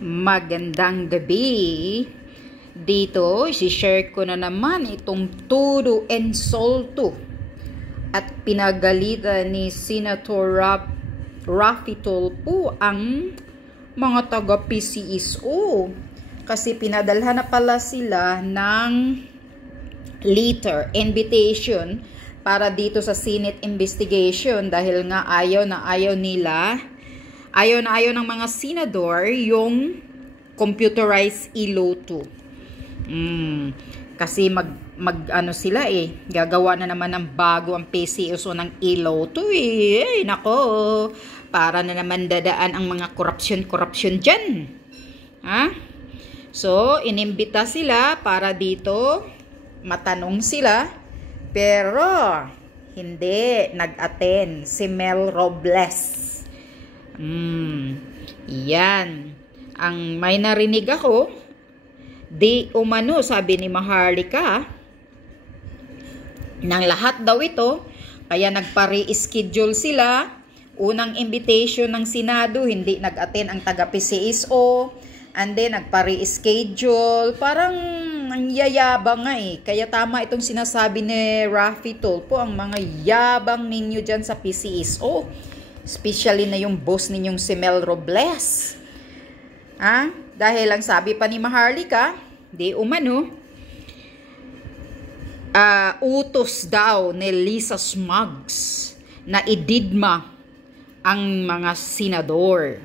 Magandang gabi. Dito, i-share ko na naman itong todo and solto at pinagalitan ni Senator Raffy Tulfo ang mga taga-PCSO kasi pinadalhan na pala sila ng letter, invitation para dito sa Senate investigation dahil nga ayaw ng mga senador yung computerized e-lotto. Kasi ano sila gagawa na naman ng bago ang PCSO ng e-lotto nako, para na naman dadaan ang mga korupsyon dyan. So, inimbita sila para dito matanong sila, pero hindi nag-attend si Mel Robles. Yan. Ang may narinig ako, di umano, sabi ni Maharlika, ng lahat daw ito, kaya nagpa-reschedule sila. Unang invitation ng Senado, hindi nag-attend ang taga-PCSO, and then nagpa-reschedule. Parang ang yayabang nga Kaya tama itong sinasabi ni Raffy Tulfo, ang mga yabang ninyo dyan sa PCSO. Especially na yung boss ninyong si Mel Robles. Dahil ang sabi pa ni Maharlika, di umano, utos daw ni Lisa Smugs na ididma ang mga senador.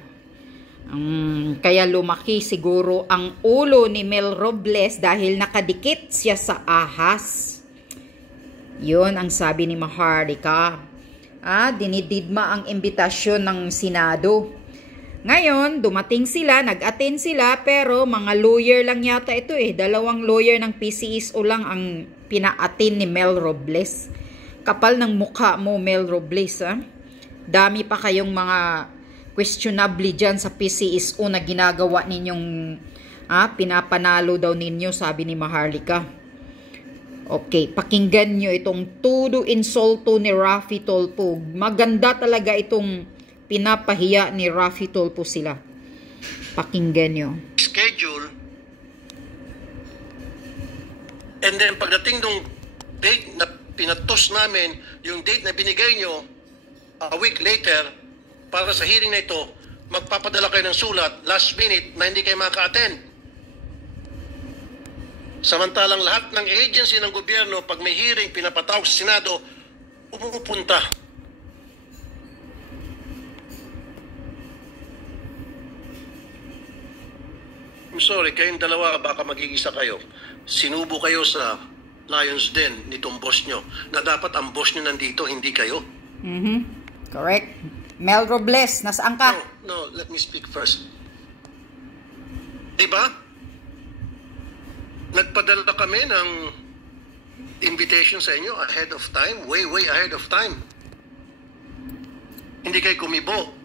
Kaya lumaki siguro ang ulo ni Mel Robles dahil nakadikit siya sa ahas. Yun ang sabi ni Maharlika. Dinididma ang imbitasyon ng Senado. Ngayon, dumating sila, nag-attend sila, pero mga lawyer lang yata ito 2 lawyer ng PCSO lang ang pina-attend ni Mel Robles. Kapal ng mukha mo, Mel Robles, Dami pa kayong mga questionable dyan sa PCSO na ginagawa ninyong, pinapanalo daw ninyo, sabi ni Maharlika. Okay, pakinggan nyo itong todo insulto ni Raffy Tulfo. Maganda talaga itong pinapahiya ni Raffy Tulfo sila. Pakinggan nyo. Schedule. And then pagdating nung date na pinatos namin, yung date na binigay nyo, a week later, para sa hearing na ito, magpapadala kayo ng sulat, last minute, na hindi kayo maka-attend. Samantalang lahat ng agency ng gobyerno, pag may hearing, pinapatawag sa Senado, umupunta. I'm sorry, kayong dalawa, baka magigisa kayo. Sinubo kayo sa Lions Den nitong boss nyo, na dapat ang boss nyo nandito, hindi kayo. Correct. Mel Robles, nasaan ka? No, let me speak first. Diba? Nagpadala kami ng invitation sa inyo ahead of time, way ahead of time. Hindi kayo kumibo.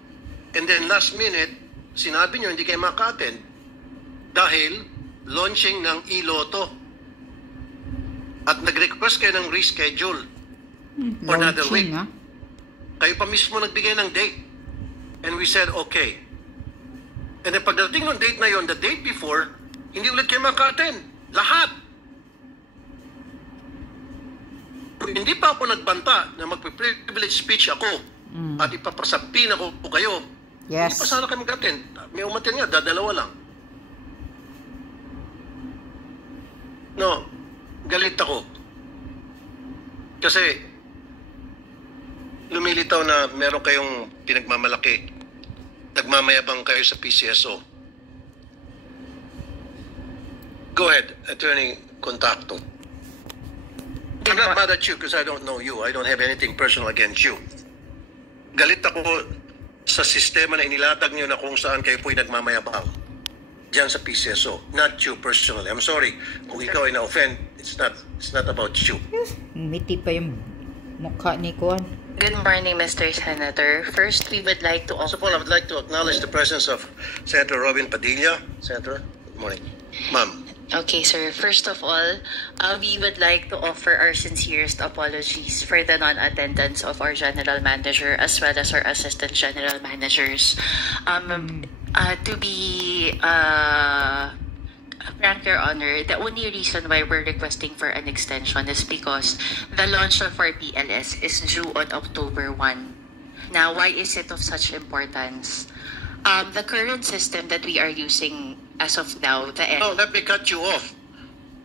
And then last minute, sinabi nyo hindi kayo maka-attend dahil launching ng e-lotto. At nag-request kayo ng reschedule for another week. Kayo pa mismo nagbigay ng date. And we said, okay. And then pagdating ng date na yon, the date before, hindi ulit kayo maka-attend. Lahat. Hindi pa ako nagbanta na magpe-privilege speech ako at ipapasapin ako po kayo. Yes. Hindi pa sana kayo mag-attend. May umatin nga, dadalawa lang. No, galit ako. Kasi lumilitaw na meron kayong pinagmamalaki. Nagmamayabang kayo sa PCSO. Go ahead, Attorney Contacto. I'm not mad at you because I don't know you. I don't have anything personal against you. Galit ako sa sistema na inilatag niyo na kung saan kayo po'y nagmamayabang diyan sa PCSO. Not you personally. I'm sorry. Kung ikaw ay na-offend, it's not about you. Miti pa yung mukha ni Kuan. Good morning, Mr. Senator. First, we would like to First of all, I would like to acknowledge the presence of Senator Robin Padilla. Senator, good morning. Ma'am. Okay, sir. First of all, we would like to offer our sincerest apologies for the non-attendance of our general manager as well as our assistant general managers. To be frank, Your Honor, the only reason why we're requesting for an extension is because the launch of our PLS is due on October 1. Now, why is it of such importance? The current system that we are using as of now, No, let me cut you off.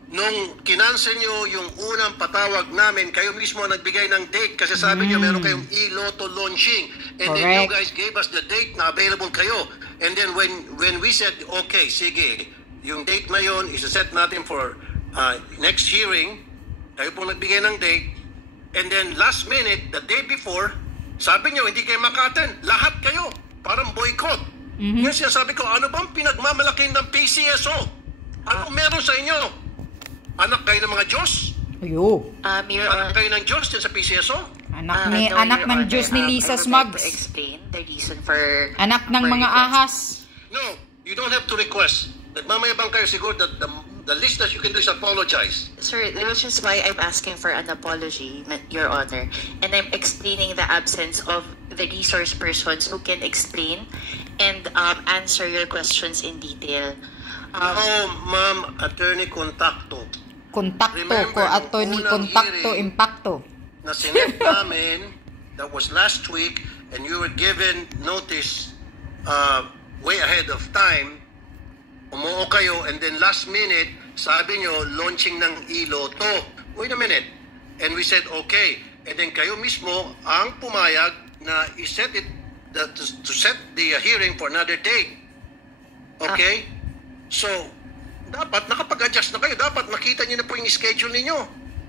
Nung kinansel nyo yung unang patawag namin, kayo mismo nagbigay ng date kasi sabi nyo meron kayong e-lotto launching. And then you guys gave us the date na available kayo. And then when we said, okay, sige, yung date na yon isa-set natin for next hearing, kayo pong nagbigay ng date. And then last minute, the day before, sabi nyo, hindi kayo maka-attend. Lahat kayo, parang boycott. Yung sinasabi ko, ano bang pinagmamalaki ng PCSO? Ano meron sa inyo? Anak kayo ng mga Diyos? Ayo. Your Anak kayo ng Diyos din sa PCSO? Anak No, anak Your ng Honor, Diyos ni Lisa I would like to Smugs. explain the reason for... Anak ng for mga request. ahas. No, you don't have to request. Nagmamayabang kayo siguro that the least that you can do is apologize. Sir, which is why I'm asking for an apology, Your Honor. And I'm explaining the absence of the resource persons who can explain and answer your questions in detail. Ma'am, Attorney Contacto, Kontakto Remember, ko, attorney, nung unang kontakto, hearing, impacto. na sinet namin, that was last week, and you were given notice way ahead of time, umuo kayo, and then last minute, sabi nyo, launching ng e-lotto. Wait a minute. And we said, okay. And then kayo mismo ang pumayag na i-set it, to set the hearing for another date. Okay? So, dapat nakapag-adjust na kayo. Dapat makita nyo na po yung schedule ninyo.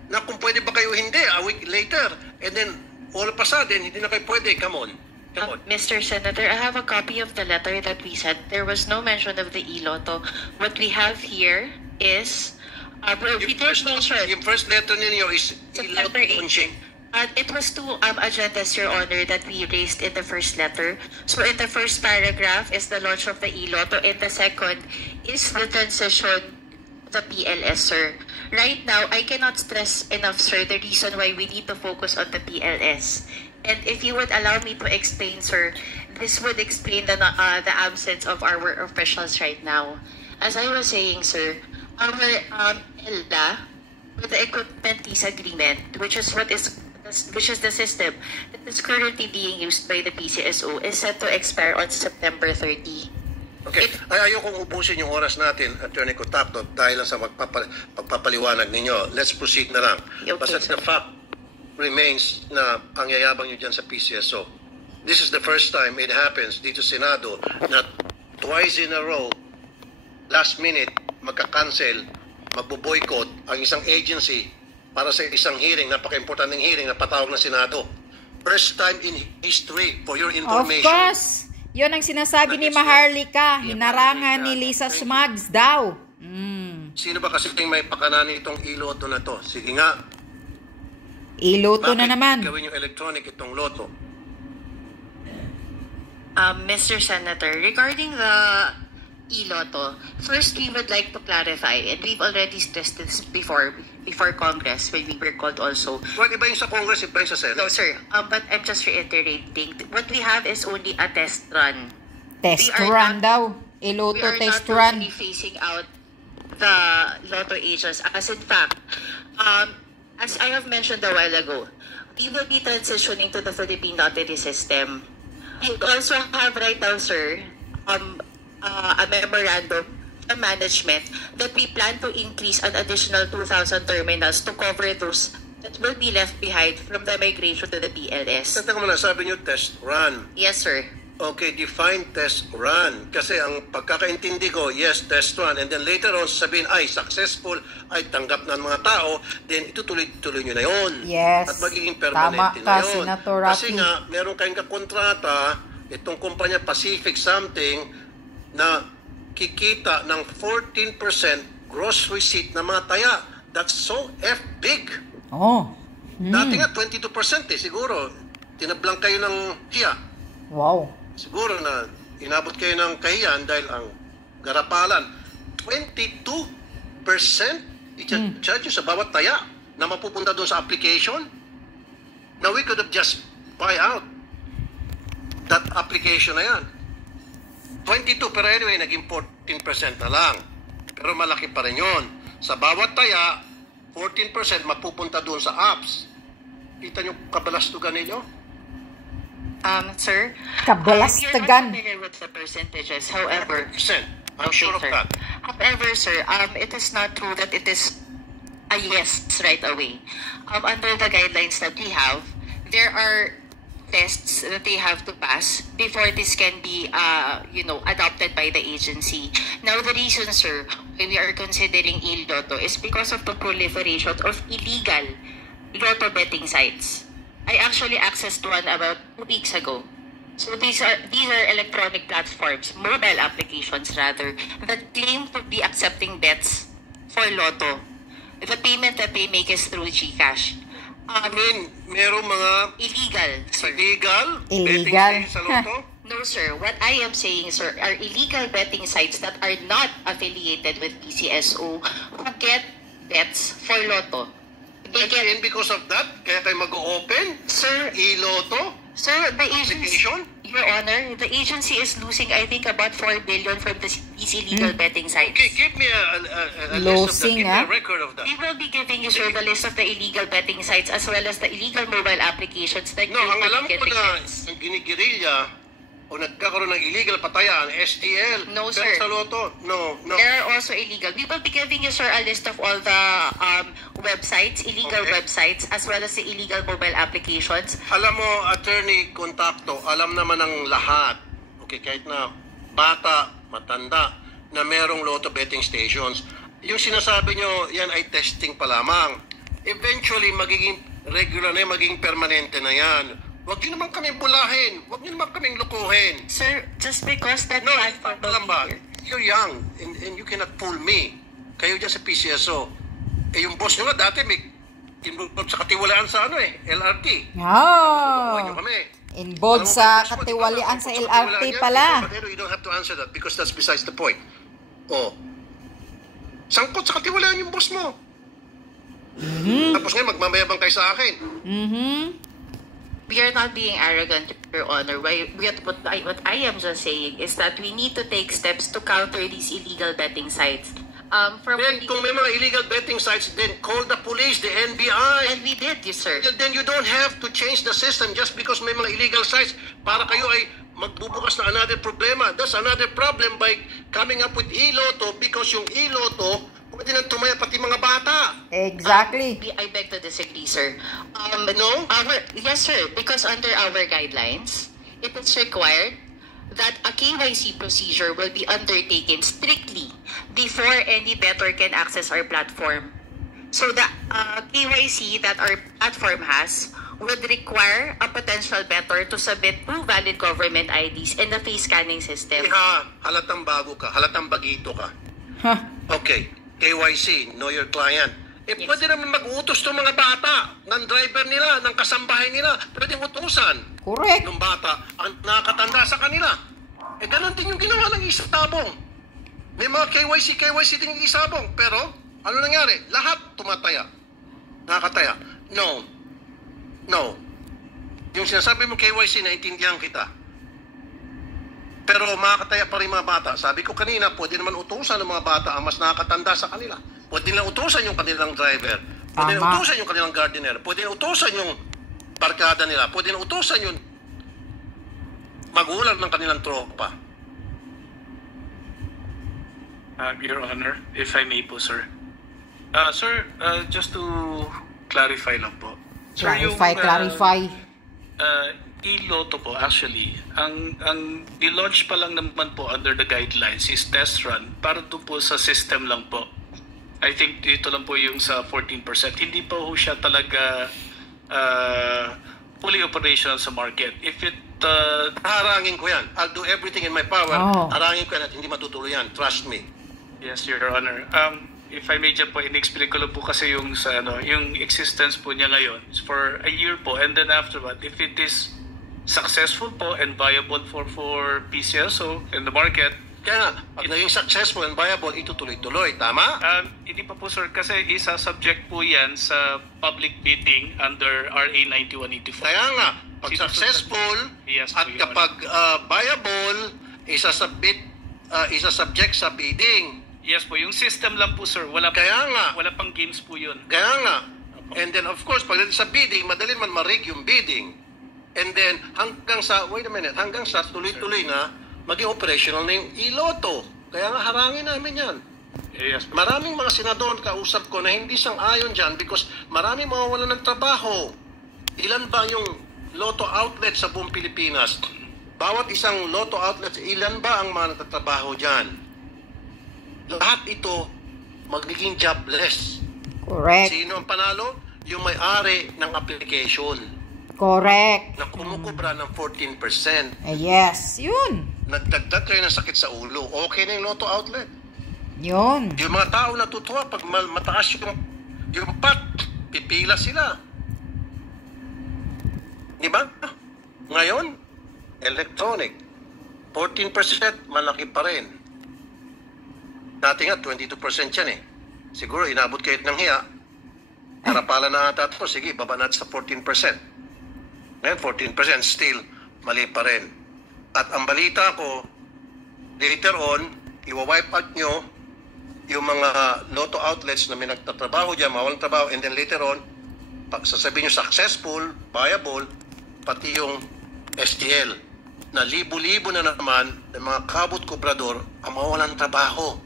Na kung pwede ba kayo hindi, a week later. And then, all of a sudden, hindi na kayo pwede. Come on. Come on. Mr. Senator, I have a copy of the letter that we sent. There was no mention of the e-lotto. What we have here is... Yung first letter ninyo is September e-lotto launching. It was two agendas, Your Honor, that we raised in the first letter. So in the first paragraph is the launch of the e-lotto. In the second is the transition to the PLS, sir. Right now, I cannot stress enough, sir, the reason why we need to focus on the PLS. And if you would allow me to explain, sir, this would explain the absence of our officials right now. As I was saying, sir, our ELDA, with the equipment lease agreement, which is the system that is currently being used by the PCSO, is set to expire on September 30. Okay. Ayokong ubusin yung oras natin, Attorney Contacto, dahil lang sa pagpapaliwanag ninyo. Let's proceed na lang. Okay, Basta sir. the fact remains na ang yayabang nyo dyan sa PCSO. This is the first time it happens dito sa Senado na twice in a row, last minute, magka-cancel, magbo-boycott ang isang agency para sa isang hearing, napaka-importanting hearing na patawag ng Senado. First time in history, for your Of information. course. Yun ang sinasabi ni Maharlika. Hinarangan ni Lisa Smugs daw. Sino ba kasi may pakanan itong e-lotto na to? Sige nga. Iluto na naman. Gawin yung electronic itong loto? Mr. Senator, regarding the e-lotto, first we would like to clarify, and we've already stressed this before Congress when we were called also. Well, iba yung sa Congress, iba yung sa Senate. No, sir. But I'm just reiterating. What we have is only a test run. Test We are run not- daw. We Iluto are test not run. totally phasing out the lotto agents. As in fact, as I have mentioned a while ago, we will be transitioning to the Philippine lottery system. We also have right now, sir, a memorandum from management that we plan to increase an additional 2,000 terminals to cover those that will be left behind from the migration to the PLS. Teka muna, sabi nyo test run. Yes, sir. Okay, define test run. Kasi ang pagkakaintindi ko, yes, test run. And then later on, sabihin, ay, successful, ay, tanggap na ng mga tao, then itutuloy-tuloy nyo na yun. Yes. At magiging Tama permanente ka, na yun. Senator Kasi Rafi. nga, meron kayong kakontrata, itong kumpanya Pacific something, na kikita ng 14% gross receipt na mga taya. That's so big. Oh. Dati nga, 22% siguro. Tinablang kayo ng hiya. Wow. Siguro na inabot kayo ng kahiyan dahil ang garapalan. 22% i-charge sa bawat taya na mapupunta doon sa application. Now we could have just buy out that application na yan. 22, pero anyway, naging 14% na lang. Pero malaki pa rin yun. Sa bawat taya, 14% mapupunta doon sa apps. Kita nyo kabalastugan ninyo? Sir, Kabalastagan. we are not familiar with the percentages. However, Percent. I'm sure of sir. that. However, sir, it is not true that it is a yes right away. Under the guidelines that we have, there are tests that they have to pass before this can be, adopted by the agency. Now, the reason, sir, why we are considering iLotto is because of the proliferation of illegal lotto betting sites. I actually accessed one about 2 weeks ago. So these are electronic platforms, mobile applications rather, that claim to be accepting bets for lotto. The payment that they make is through GCash. I mean, merong mga Illegal, sir. illegal Illegal. betting sa loto. No, sir. What I am saying, sir, are illegal betting sites that are not affiliated with PCSO who get bets for lotto. They get, And because of that, kaya kayo mag-open sir, iLotto sir, the agency, application? Your Honor, the agency is losing, I think, about 4 billion from these illegal betting sites. Okay, give me a list of that. Losing, Give me a record of that. We will be giving you, sir, the list of the illegal betting sites as well as the illegal mobile applications that No, ang alam ko getting na bets. ang ginigirilya o nagkakaroon ng illegal patayan, STL, No, bet sir. sa loto. No. There are also illegal. We will be giving you, sir, a list of all the websites, illegal Okay. websites, as well as the illegal mobile applications. Alam mo, Attorney Contacto, alam naman ng lahat, okay, kahit na bata, matanda, na merong lotto betting stations. Yung sinasabi nyo, yan ay testing pa lamang. Eventually, magiging regular na yan, magiging permanente na yan. Huwag nyo naman kami bulahin. Huwag nyo naman kaming lukuhin. Sir, just because that No, platform will alam be ba, here. you're young and you cannot fool me. Kayo dyan sa PCSO. Eh, yung boss nyo nga dati may involved sa katiwalaan sa LRT. Tutukuhan nyo Oh. kami. Involved Alam mo, sa boss mo, katiwalian sa di ba? LRT Katiwalaan yan, pala. pero you don't have to answer that because that's besides the point. Oh. Sangkot sa katiwalaan yung boss mo. Tapos ngayon, magmamayabang kayo sa akin. We are not being arrogant, Your Honor. What I am just saying is that we need to take steps to counter these illegal betting sites. Then, kung may mga illegal betting sites, then call the police, the NBI. And we did, yes, sir. Then you don't have to change the system just because may mga illegal sites para kayo ay magbubukas na another problema. That's another problem by coming up with iLotto because yung iLotto, pwede nang tumaya pati mga bata. Exactly. I beg to disagree, sir. No? Yes, sir. Because under our guidelines, it is required that a KYC procedure will be undertaken strictly before any bettor can access our platform. So the KYC that our platform has would require a potential bettor to submit 2 valid government IDs and the face scanning system. Halatang bago ka, halatang bagito ka. Huh. Okay, KYC, know your client. Yes. Pwede naman mag-utos ng mga bata, ng driver nila, ng kasambahay nila. Pwede utusan Correct. ng bata ang nakatanda sa kanila. Eh, ganun din yung ginawa ng isabong. May mga KYC din yung isabong. Pero, ano nangyari? Lahat tumataya. Nakataya. No. Yung sinasabi mo KYC, naintindihan kita. Pero makakataya pa rin mga bata. Sabi ko kanina, pwede naman utusan ng mga bata ang mas nakakatanda sa kanila. Pwede nilang utusan yung kanilang driver. Pwede nilang Tama. utusan yung kanilang gardener. Pwede nilang utusan yung barkada nila. Pwede nilang utusan yung magulang ng kanilang tropa. Your Honor, if I may po, sir. Sir, just to clarify lang po. Sir, Clarify. iLotto po, actually, ang nilaunch pa lang naman po under the guidelines is test run para doon po sa system lang po. I think dito lang po yung sa 14%. Hindi pa po siya talaga fully operational sa market. If it Harangin ko yan. I'll do everything in my power. Oh. Harangin ko yan at hindi matutuloy yan. Trust me. Yes, Your Honor. If I may dyan po, in-explain ko lang po kasi yung sa yung existence po niya ngayon is for a year po, and then afterward, if it is successful po and viable for PCSO in the market. Kaya nga, pag naging successful and viable, itutuloy-tuloy. Tama? Hindi pa po, sir, kasi isa-subject po yan sa public bidding under RA 9185. Kaya nga, pag successful Yes, at po, Your kapag viable isasubject sa bidding. Yes po, yung system lang po, sir. Wala pang games po yun. Kaya nga. And then, of course, pagdating sa bidding, madali man ma-rig yung bidding. And then, hanggang sa tuloy-tuloy na, maging operational na yung iloto. Kaya nga, harangin namin yan. Yes. Maraming mga senador kausap ko na hindi sang-ayon dyan because maraming mawawalan ng trabaho. Ilan ba yung lotto outlet sa buong Pilipinas? Bawat isang lotto outlet, ilan ba ang mga natatrabaho dyan? Lahat ito magiging jobless. Correct. Sino ang panalo? Yung may-ari ng application Correct. na kumukubra ng 14%. Yes, yun. Nagdagdag kayo ng sakit sa ulo. Okay na yung lotto outlet. Yun. Yung mga tao natutuwa pag mataas yung pot, pipila sila. Diba? Ngayon, electronic. 14%, malaki pa rin. Dati nga, 22% yan eh. Siguro, inabot kayo ng hiya. Karapala na ata ito. Sige, baba natin sa 14%. Ngayon, 14% still, mali pa rin. At ang balita ko, later on, iwa-wipe out nyo yung mga lotto outlets na may nagtatrabaho dyan, mawalang trabaho, and then later on, sasabihin nyo successful, viable, pati yung STL, na libo-libo na naman ng mga kabut-kubrador ang mawalang trabaho.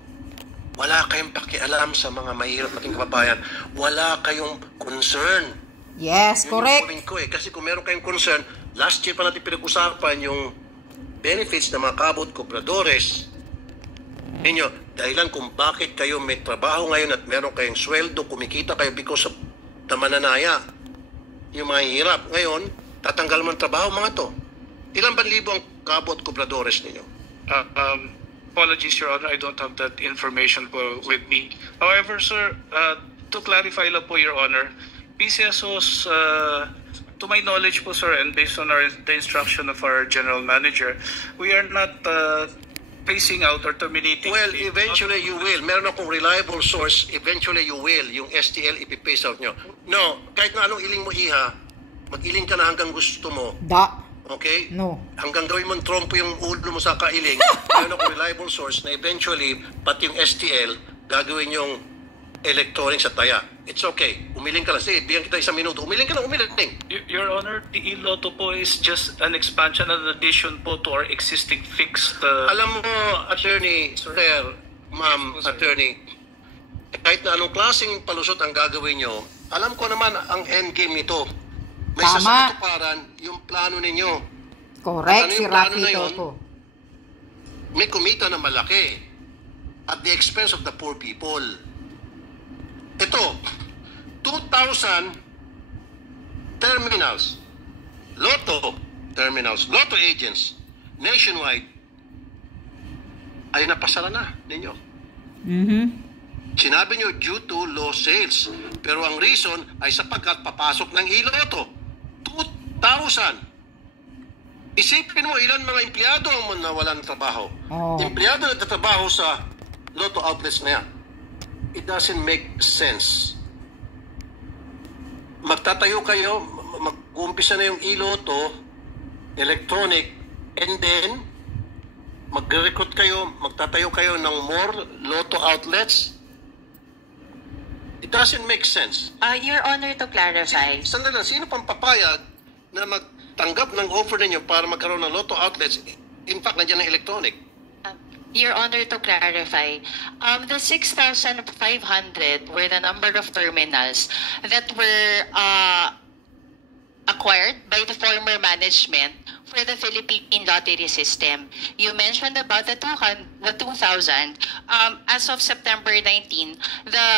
Wala kayong pakialam sa mga mahirap nating kababayan. Wala kayong concern. Yes, Yun correct. yung point ko eh. Kasi kung meron kayong concern, last year pa natin pinag-usapan yung benefits ng mga kabut-kubradores. Ninyo, dahilan kung bakit kayo may trabaho ngayon at meron kayong sweldo, kumikita kayo because of the mananaya. Yung mga hirap. Ngayon, tatanggal mo ang trabaho mga to. Ilan ba libo ang kabut-kubradores ninyo? Apologies, Your Honor, I don't have that information po with me. However, sir, to clarify lang po, Your Honor, PCSOs, to my knowledge po, sir, and based on the instruction of our General Manager, we are not phasing out or terminating. Well, eventually you will. Meron akong reliable source, eventually you will. Yung STL, ipipace out nyo. No, kahit na anong iling mo iha, mag-iling ka na hanggang gusto mo. Okay? No. Hanggang gawin mong trompo yung ulo mo sa kailing, meron akong reliable source na eventually, pati yung STL, gagawin yung electronic sa taya. It's okay. Umiling ka lang. Sige, bigyan kita 1 minuto. Umiling ka lang, umiling. Your Honor, the iLotto po is just an expansion and addition po to our existing fixed... Alam mo, Attorney, Sir, Ma'am, Attorney, kahit na anong klaseng palusot ang gagawin nyo, alam ko naman ang endgame nito. May sasatuparan yung plano ninyo. Correct, ano si yung plano Rocky na yun? Toto. May kumita na malaki at the expense of the poor people. Ito, 2,000 terminals, Lotto terminals, Lotto agents, nationwide, ay napasara na ninyo. Sinabi nyo due to low sales. Pero ang reason ay sapagkat papasok ng iLotto. 2,000. Isipin mo ilan mga empleyado ang nawalan ng trabaho. Empleyado na nagtatrabaho sa Lotto outlets na yan. It doesn't make sense. Magtatayo kayo, mag-uumpisa na yung iLotto, electronic, and then mag-recruit kayo, magtatayo kayo ng more Lotto outlets. It doesn't make sense. Your Honor, to clarify. Sandali lang, sino pang papayag na magtanggap ng offer ninyo para magkaroon ng Lotto outlets? In fact, nandiyan ng electronic. Your Honor, to clarify, the 6,500 were the number of terminals that were acquired by the former management for the Philippine lottery system. You mentioned about the 2,000. As of September 19, the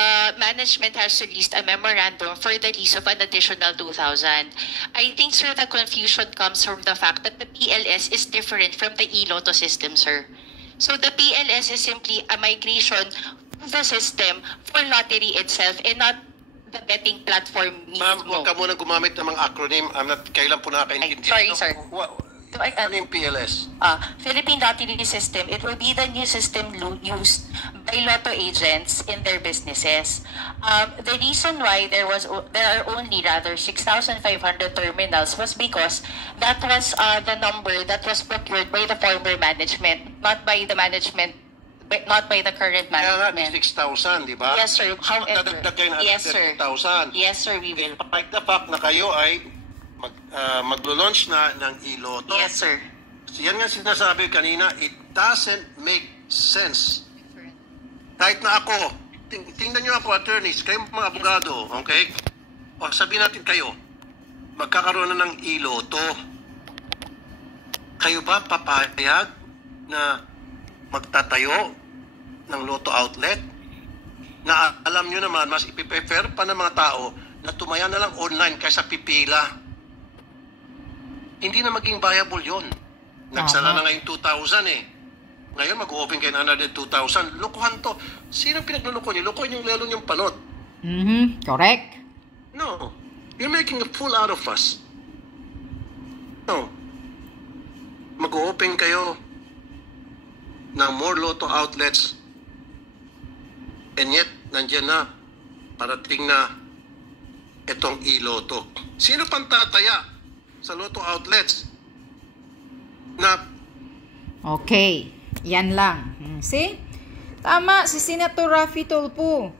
management has released a memorandum for the lease of an additional 2,000. I think, sir, the confusion comes from the fact that the PLS is different from the iLotto system, sir. So the PLS is simply a migration of the system for lottery itself and not the betting platform Ma'am, mismo. huwag ka muna gumamit ng mga acronym. Kailan po nakakaintindi. Sorry, sir. Ano yung PLS? Philippine Lottery System, it will be the new system used by lotto agents in their businesses. The reason why there are only 6,500 terminals was because that was the number that was procured by the former management. not by the management, not by the current Kaya nga, management. 6,000, di ba? Yes, sir. However, Dadagdag kayo ng yes, sir. 30,000. Yes, sir, we will. Despite the fact na kayo ay maglo-launch na ng iLotto. Yes, sir. So yan nga sinasabi kanina, it doesn't make sense. Kahit na ako, tingnan nyo ako, attorneys, kayo mga abogado, okay? O sabihin natin kayo, magkakaroon na ng iLotto. Kayo ba papayag na magtatayo ng Lotto outlet? Na alam nyo naman, mas ipiprefer pa ng mga tao na tumaya na lang online kaysa pipila. Hindi na maging viable yon. Nagsala na ngayon 2,000 eh. Ngayon mag-open kayo ng another 2,000. Lokohan to. Sino pinagluloko niyo? Lokohan yung lalo niyong panot. Correct. No. You're making a fool out of us. No. Mag-open kayo ng more Lotto outlets and yet nandiyan na parating na itong iLotto. Sino pang tataya sa Lotto outlets na Okay. Yan lang. See? Tama si Senator Raffy Tulfo.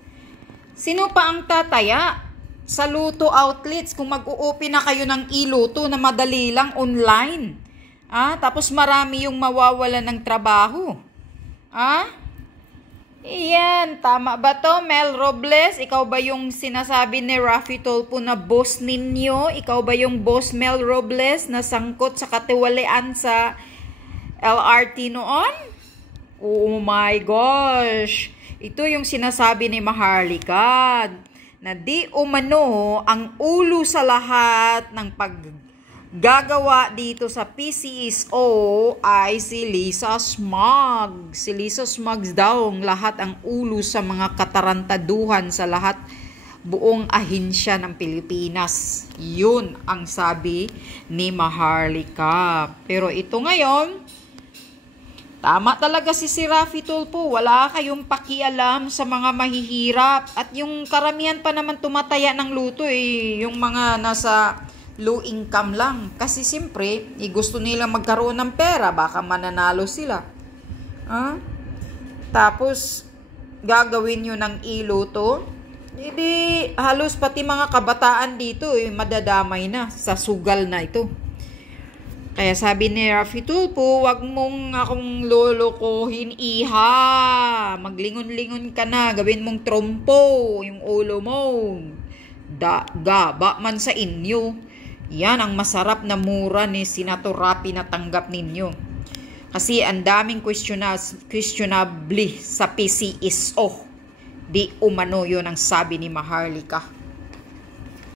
Sino pa ang tataya sa Lotto outlets kung mag-o-open na kayo ng iLotto na madali lang online? Tapos marami yung mawawalan ng trabaho. Iyan, tama ba to, Mel Robles? Ikaw ba yung sinasabi ni Raffy Tulfo na boss ninyo? Ikaw ba yung boss, Mel Robles, na sangkot sa katiwalian sa LRT noon? Oh my gosh! Ito yung sinasabi ni Maharlika na di umano ang ulo sa lahat ng paggagawa dito sa PCSO ay si Lisa Smug. Si Lisa Smug daw lahat ang ulo sa mga katarantaduhan sa lahat buong ahensya ng Pilipinas. Yun ang sabi ni Maharlika. Pero ito ngayon, tama talaga si Raffy Tulfo. Wala kayong pakialam sa mga mahihirap. At yung karamihan pa naman tumataya ng luto yung mga nasa low income lang. Kasi siyempre, gusto nila magkaroon ng pera. Baka mananalo sila. Tapos, gagawin nyo ng iLotto. Hindi, halos pati mga kabataan dito madadamay na sa sugal na ito. Kaya sabi ni Raffy Tulfo, wag mong akong lolokohin, iha. Maglingon-lingon ka na. Gawin mong trompo yung ulo mo. Gaba man sa inyo. Yan ang masarap na mura ni Senator Raffy na tanggap ninyo. Kasi ang daming questionable sa PCSO. Di umano yun ang sabi ni Maharlika.